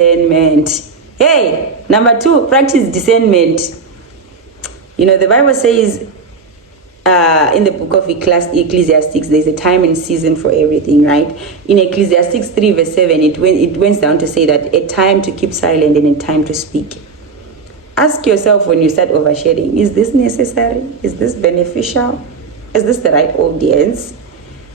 discernment. Hey, number 2, practice discernment. The Bible says in the book of Ecclesiastes, there's a time and season for everything, right? In Ecclesiastes 3 verse 7, it went down to say that a time to keep silent and a time to speak. Ask yourself when you start oversharing, is this necessary? Is this beneficial? Is this the right audience?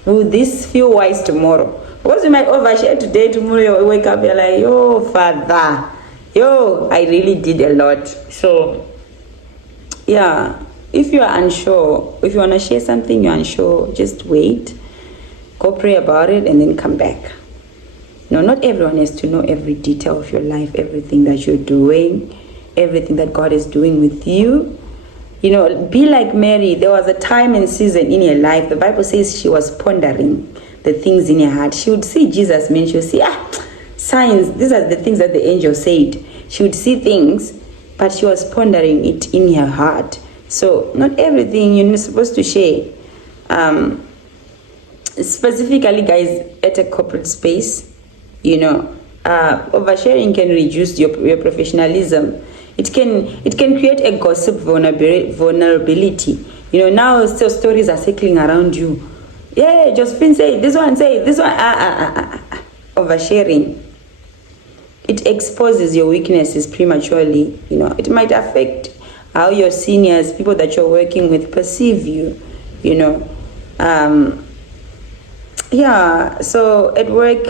Will this feel wise tomorrow? Because you might overshare today, tomorrow you wake up, you're like, yo, Father, I really did a lot. So, yeah, if you are unsure, if you want to share something, you're unsure, just wait, go pray about it, and then come back. Not everyone has to know every detail of your life, everything that you're doing, everything that God is doing with you. Be like Mary. There was a time and season in her life. The Bible says she was pondering the things in her heart. She would see Jesus, she would see, signs. These are the things that the angel said. She would see things, but she was pondering it in her heart. So not everything you're supposed to share. Specifically, guys, at a corporate space, oversharing can reduce your professionalism. It can create a gossip vulnerability. Now still stories are circling around you. Yeah, Josephine say this one, Oversharing. It exposes your weaknesses prematurely. It might affect how your seniors, people that you're working with, perceive you. So at work,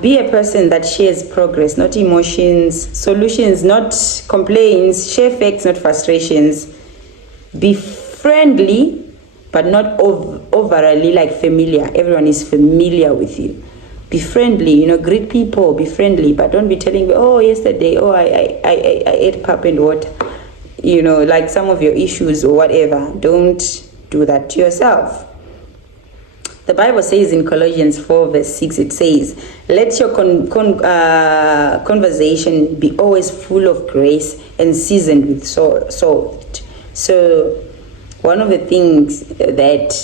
be a person that shares progress, not emotions, solutions, not complaints, share facts, not frustrations. Be friendly, but not overly familiar. Everyone is familiar with you. Be friendly, greet people, be friendly, but don't be telling me, yesterday, I ate pap and water. Like some of your issues or whatever. Don't do that to yourself. The Bible says in Colossians 4 verse 6, it says, let your conversation be always full of grace and seasoned with salt. So one of the things that,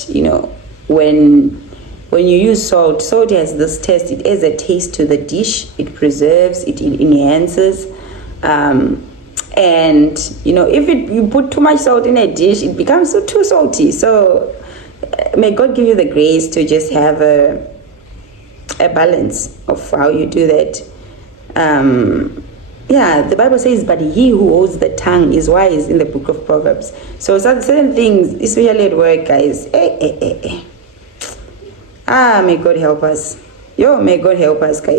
when you use salt has this taste. It adds a taste to the dish. It preserves, it enhances. And, if you put too much salt in a dish, it becomes too salty. So may God give you the grace to just have a balance of how you do that. The Bible says, but he who holds the tongue is wise, in the book of Proverbs. So certain things, especially at work, guys, may God help us. May God help us, guys.